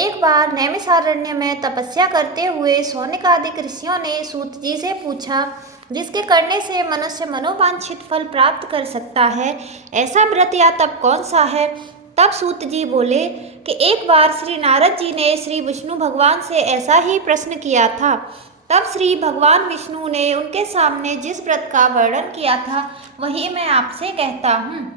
एक बार नैमिषारण्य में तपस्या करते हुए शौनकादिक ऋषियों ने सूत जी से पूछा, जिसके करने से मनुष्य मनोवांछित फल प्राप्त कर सकता है, ऐसा व्रत या तप कौन सा है। तब सूत जी बोले कि एक बार श्री नारद जी ने श्री विष्णु भगवान से ऐसा ही प्रश्न किया था। तब श्री भगवान विष्णु ने उनके सामने जिस व्रत का वर्णन किया था वही मैं आपसे कहता हूँ।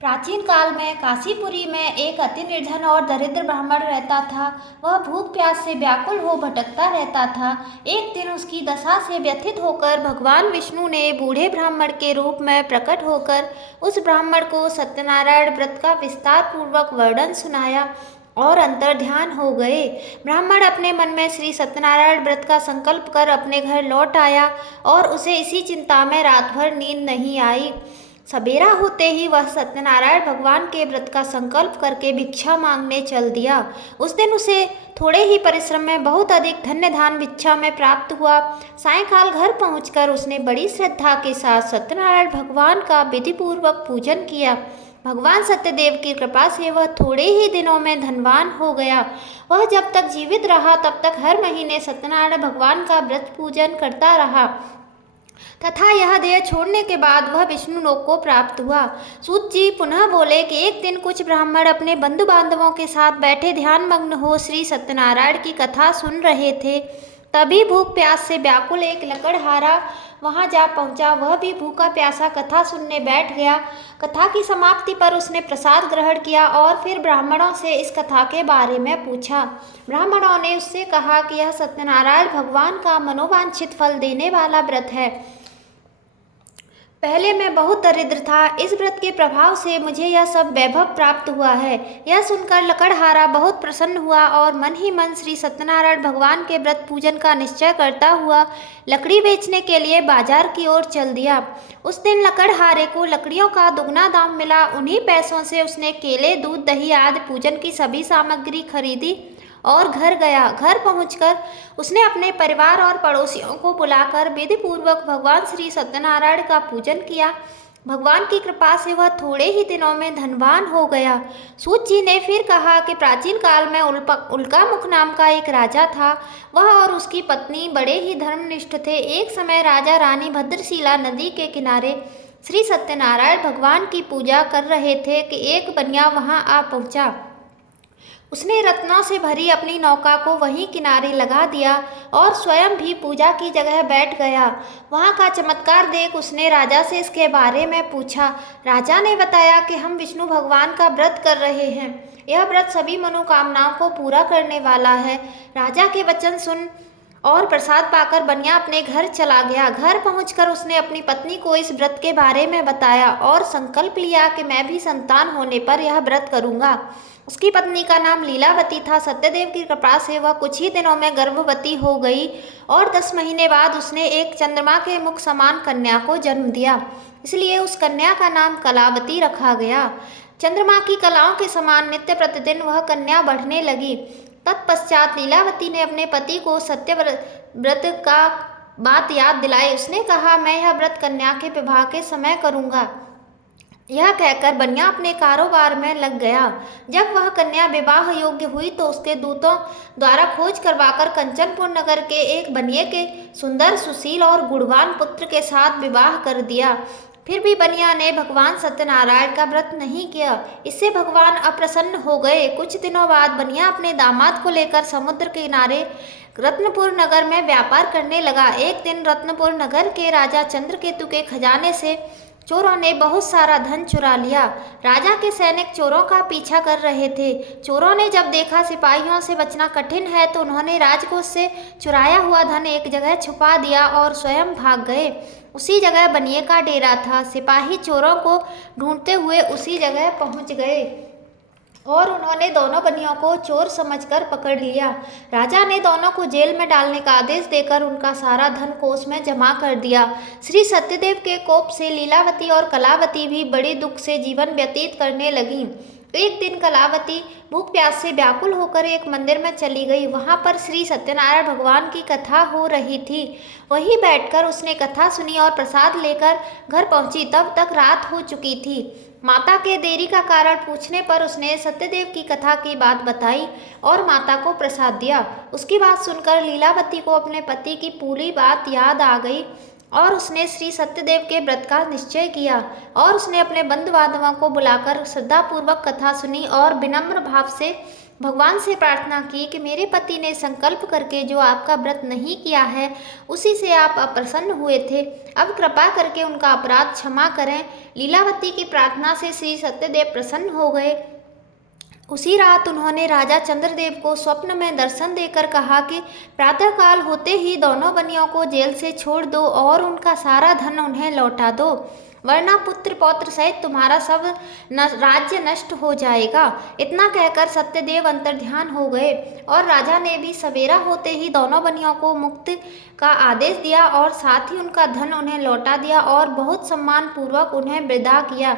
प्राचीन काल में काशीपुरी में एक अति निर्धन और दरिद्र ब्राह्मण रहता था। वह भूख प्यास से व्याकुल हो भटकता रहता था। एक दिन उसकी दशा से व्यथित होकर भगवान विष्णु ने बूढ़े ब्राह्मण के रूप में प्रकट होकर उस ब्राह्मण को सत्यनारायण व्रत का विस्तार पूर्वक वर्णन सुनाया और अंतर ध्यान हो गए। ब्राह्मण अपने मन में श्री सत्यनारायण व्रत का संकल्प कर अपने घर लौट आया और उसे इसी चिंता में रात भर नींद नहीं आई। सवेरा होते ही वह सत्यनारायण भगवान के व्रत का संकल्प करके भिक्षा मांगने चल दिया। उस दिन उसे थोड़े ही परिश्रम में बहुत अधिक धन्य धान भिक्षा में प्राप्त हुआ। सायंकाल घर पहुंचकर उसने बड़ी श्रद्धा के साथ सत्यनारायण भगवान का विधिपूर्वक पूजन किया। भगवान सत्यदेव की कृपा से वह थोड़े ही दिनों में धनवान हो गया। वह जब तक जीवित रहा तब तक हर महीने सत्यनारायण भगवान का व्रत पूजन करता रहा तथा यह देह छोड़ने के बाद वह विष्णु लोक को प्राप्त हुआ। सूत जी पुनः बोले कि एक दिन कुछ ब्राह्मण अपने बंधु बांधवों के साथ बैठे ध्यान मग्न हो श्री सत्यनारायण की कथा सुन रहे थे। तभी भूख प्यास से व्याकुल एक लकड़हारा वहां जा पहुंचा। वह भी भूखा प्यासा कथा सुनने बैठ गया। कथा की समाप्ति पर उसने प्रसाद ग्रहण किया और फिर ब्राह्मणों से इस कथा के बारे में पूछा। ब्राह्मणों ने उससे कहा कि यह सत्यनारायण भगवान का मनोवांछित फल देने वाला व्रत है। पहले मैं बहुत दरिद्र था, इस व्रत के प्रभाव से मुझे यह सब वैभव प्राप्त हुआ है। यह सुनकर लकड़हारा बहुत प्रसन्न हुआ और मन ही मन श्री सत्यनारायण भगवान के व्रत पूजन का निश्चय करता हुआ लकड़ी बेचने के लिए बाजार की ओर चल दिया। उस दिन लकड़हारे को लकड़ियों का दुगना दाम मिला। उन्हीं पैसों से उसने केले, दूध, दही आदि पूजन की सभी सामग्री खरीदी और घर गया। घर पहुंचकर उसने अपने परिवार और पड़ोसियों को बुलाकर विधि पूर्वक भगवान श्री सत्यनारायण का पूजन किया। भगवान की कृपा से वह थोड़े ही दिनों में धनवान हो गया। सूत जी ने फिर कहा कि प्राचीन काल में उल्कामुख नाम का एक राजा था। वह और उसकी पत्नी बड़े ही धर्मनिष्ठ थे। एक समय राजा रानी भद्रशिला नदी के किनारे श्री सत्यनारायण भगवान की पूजा कर रहे थे कि एक बनिया वहां आ पहुंचा। उसने रत्नों से भरी अपनी नौका को वहीं किनारे लगा दिया और स्वयं भी पूजा की जगह बैठ गया। वहां का चमत्कार देख उसने राजा से इसके बारे में पूछा। राजा ने बताया कि हम विष्णु भगवान का व्रत कर रहे हैं। यह व्रत सभी मनोकामनाओं को पूरा करने वाला है। राजा के वचन सुन और प्रसाद पाकर बनिया अपने घर चला गया। घर पहुंचकर उसने अपनी पत्नी को इस व्रत के बारे में बताया और संकल्प लिया कि मैं भी संतान होने पर यह व्रत करूंगा। उसकी पत्नी का नाम लीलावती था। सत्यदेव की कृपा से वह कुछ ही दिनों में गर्भवती हो गई और 10 महीने बाद उसने एक चंद्रमा के मुख समान कन्या को जन्म दिया। इसलिए उस कन्या का नाम कलावती रखा गया। चंद्रमा की कलाओं के समान नित्य प्रतिदिन वह कन्या बढ़ने लगी। तत्पश्चात लीलावती ने अपने पति को सत्य व्रत का बात याद दिलाई। उसने कहा, मैं यह व्रत कन्या के विवाह के समय करूंगा। यह कहकर बनिया अपने कारोबार में लग गया। जब वह कन्या विवाह योग्य हुई तो उसके दूतों द्वारा खोज करवाकर कंचनपुर नगर के एक बनिए के सुंदर, सुशील और गुणवान पुत्र के साथ विवाह कर दिया। फिर भी बनिया ने भगवान सत्यनारायण का व्रत नहीं किया। इससे भगवान अप्रसन्न हो गए। कुछ दिनों बाद बनिया अपने दामाद को लेकर समुद्र के किनारे रत्नपुर नगर में व्यापार करने लगा। एक दिन रत्नपुर नगर के राजा चंद्रकेतु के खजाने से चोरों ने बहुत सारा धन चुरा लिया। राजा के सैनिक चोरों का पीछा कर रहे थे। चोरों ने जब देखा सिपाहियों से बचना कठिन है तो उन्होंने राजकोष से चुराया हुआ धन एक जगह छुपा दिया और स्वयं भाग गए। उसी जगह बनिए का डेरा था। सिपाही चोरों को ढूंढते हुए उसी जगह पहुंच गए और उन्होंने दोनों बनियों को चोर समझकर पकड़ लिया। राजा ने दोनों को जेल में डालने का आदेश देकर उनका सारा धन कोष में जमा कर दिया। श्री सत्यदेव के कोप से लीलावती और कलावती भी बड़े दुख से जीवन व्यतीत करने लगीं। एक दिन कलावती भूख प्यास से व्याकुल होकर एक मंदिर में चली गई। वहां पर श्री सत्यनारायण भगवान की कथा हो रही थी। वहीं बैठकर उसने कथा सुनी और प्रसाद लेकर घर पहुंची। तब तक रात हो चुकी थी। माता के देरी का कारण पूछने पर उसने सत्यदेव की कथा की बात बताई और माता को प्रसाद दिया। उसकी बात सुनकर लीलावती को अपने पति की पूरी बात याद आ गई और उसने श्री सत्यदेव के व्रत का निश्चय किया और उसने अपने बंधु बांधवों को बुलाकर श्रद्धापूर्वक कथा सुनी और विनम्र भाव से भगवान से प्रार्थना की कि मेरे पति ने संकल्प करके जो आपका व्रत नहीं किया है उसी से आप अप्रसन्न हुए थे, अब कृपा करके उनका अपराध क्षमा करें। लीलावती की प्रार्थना से श्री सत्यदेव प्रसन्न हो गए। उसी रात उन्होंने राजा चंद्रदेव को स्वप्न में दर्शन देकर कहा कि प्रातःकाल होते ही दोनों बनियों को जेल से छोड़ दो और उनका सारा धन उन्हें लौटा दो, वरना पुत्र पौत्र सहित तुम्हारा सब राज्य नष्ट हो जाएगा। इतना कहकर सत्यदेव अंतर्ध्यान हो गए और राजा ने भी सवेरा होते ही दोनों बनियों को मुक्त का आदेश दिया और साथ ही उनका धन उन्हें लौटा दिया और बहुत सम्मान पूर्वक उन्हें विदा किया।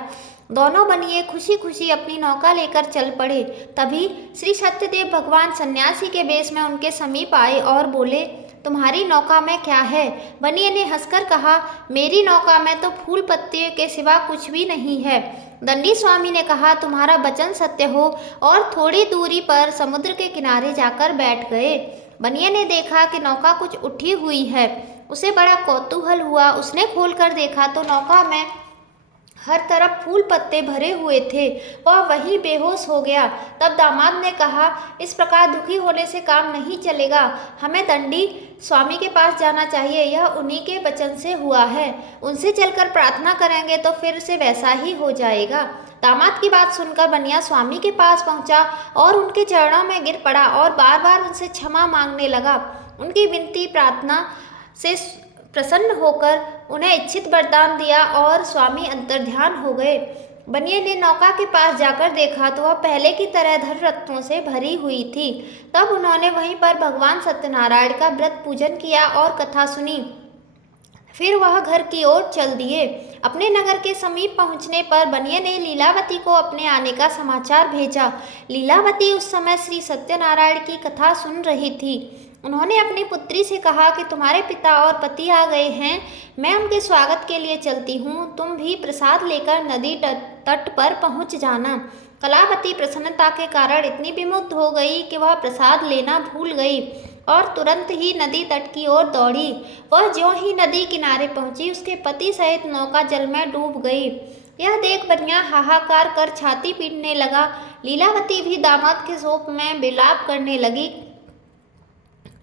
दोनों बनिए खुशी खुशी अपनी नौका लेकर चल पड़े। तभी श्री सत्यदेव भगवान सन्यासी के वेश में उनके समीप आए और बोले, तुम्हारी नौका में क्या है? बनिए ने हंसकर कहा, मेरी नौका में तो फूल पत्ते के सिवा कुछ भी नहीं है। दंडी स्वामी ने कहा, तुम्हारा वचन सत्य हो, और थोड़ी दूरी पर समुद्र के किनारे जाकर बैठ गए। बनिए ने देखा कि नौका कुछ उठी हुई है। उसे बड़ा कौतूहल हुआ। उसने खोलकर देखा तो नौका में हर तरफ फूल पत्ते भरे हुए थे। वह वहीं बेहोश हो गया। तब दामाद ने कहा, इस प्रकार दुखी होने से काम नहीं चलेगा, हमें दंडी स्वामी के पास जाना चाहिए, यह उन्हीं के वचन से हुआ है, उनसे चलकर प्रार्थना करेंगे तो फिर से वैसा ही हो जाएगा। दामाद की बात सुनकर बनिया स्वामी के पास पहुंचा और उनके चरणों में गिर पड़ा और बार बार उनसे क्षमा मांगने लगा। उनकी विनती प्रार्थना से प्रसन्न होकर उन्हें इच्छित वरदान दिया और स्वामी अंतर्ध्यान हो गए। बनिए ने नौका के पास जाकर देखा तो वह पहले की तरह धन रत्नों से भरी हुई थी। तब उन्होंने वहीं पर भगवान सत्यनारायण का व्रत पूजन किया और कथा सुनी। फिर वह घर की ओर चल दिए। अपने नगर के समीप पहुंचने पर बनिए ने लीलावती को अपने आने का समाचार भेजा। लीलावती उस समय श्री सत्यनारायण की कथा सुन रही थी। उन्होंने अपनी पुत्री से कहा कि तुम्हारे पिता और पति आ गए हैं, मैं उनके स्वागत के लिए चलती हूँ, तुम भी प्रसाद लेकर नदी तट पर पहुँच जाना। कलावती प्रसन्नता के कारण इतनी विमुग्ध हो गई कि वह प्रसाद लेना भूल गई और तुरंत ही नदी तट की ओर दौड़ी। वह ज्यों ही नदी किनारे पहुंची, उसके पति सहित नौका जल में डूब गई। यह देख बनिया हाहाकार कर छाती पीटने लगा। लीलावती भी दामाद के शोक में विलाप करने लगी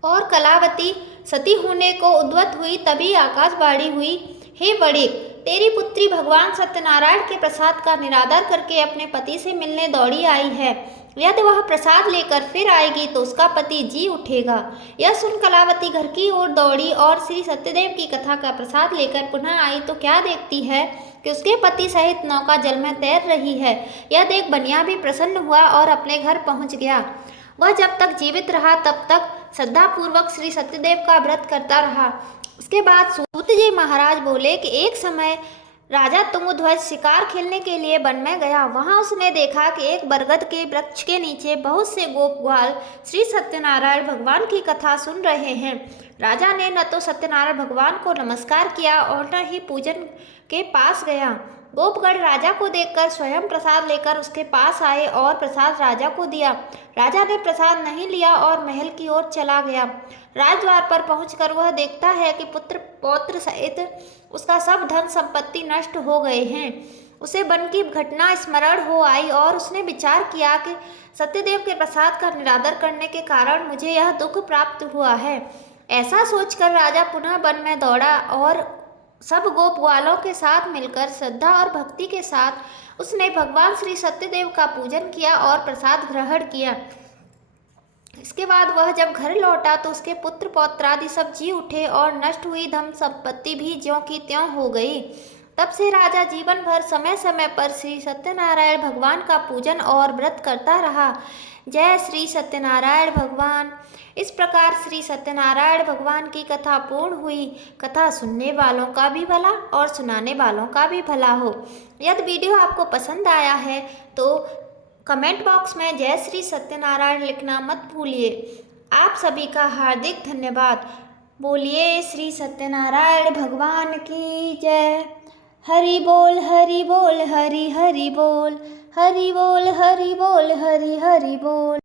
और कलावती सती होने को उद्यत हुई। तभी आकाशवाणी हुई, हे बड़े, तेरी पुत्री भगवान सत्यनारायण के प्रसाद का निरादर करके अपने पति से मिलने दौड़ी आई है। यदि वह प्रसाद लेकर फिर आएगी तो उसका पति जी उठेगा। यह सुन कलावती घर की ओर दौड़ी और श्री सत्यदेव की कथा का प्रसाद लेकर पुनः आई तो क्या देखती है कि उसके पति सहित नौका जल में तैर रही है। यह देख बनिया भी प्रसन्न हुआ और अपने घर पहुंच गया। वह जब तक जीवित रहा तब तक श्रद्धापूर्वक श्री सत्यदेव का व्रत करता रहा। उसके बाद सूत जी महाराज बोले कि एक समय राजा तुंगध्वज शिकार खेलने के लिए वन में गया। वहां उसने देखा कि एक बरगद के वृक्ष के नीचे बहुत से गोप ग्वाल श्री सत्यनारायण भगवान की कथा सुन रहे हैं। राजा ने न तो सत्यनारायण भगवान को नमस्कार किया और न ही पूजन के पास गया। गोपगढ़ राजा को देखकर स्वयं प्रसाद लेकर उसके पास आए और प्रसाद राजा को दिया। राजा ने प्रसाद नहीं लिया और महल की ओर चला गया। राजद्वार पर पहुंचकर वह देखता है कि पुत्र पौत्र सहित उसका सब धन संपत्ति नष्ट हो गए हैं। उसे वन की घटना स्मरण हो आई और उसने विचार किया कि सत्यदेव के प्रसाद का निरादर करने के कारण मुझे यह दुख प्राप्त हुआ है। ऐसा सोचकर राजा पुनः वन में दौड़ा और सब गोप ग्वालों के साथ मिलकर श्रद्धा और भक्ति के साथ उसने भगवान श्री सत्यदेव का पूजन किया और प्रसाद ग्रहण किया। इसके बाद वह जब घर लौटा तो उसके पुत्र पौत्र आदि सब जी उठे और नष्ट हुई धन संपत्ति भी ज्यों की त्यों हो गई। तब से राजा जीवन भर समय समय पर श्री सत्यनारायण भगवान का पूजन और व्रत करता रहा। जय श्री सत्यनारायण भगवान। इस प्रकार श्री सत्यनारायण भगवान की कथा पूर्ण हुई। कथा सुनने वालों का भी भला और सुनाने वालों का भी भला हो। यदि वीडियो आपको पसंद आया है तो कमेंट बॉक्स में जय श्री सत्यनारायण लिखना मत भूलिए। आप सभी का हार्दिक धन्यवाद। बोलिए श्री सत्यनारायण भगवान की जय। हरि बोल हरि बोल हरि हरि बोल हरि बोल हरि बोल हरि हरि बोल।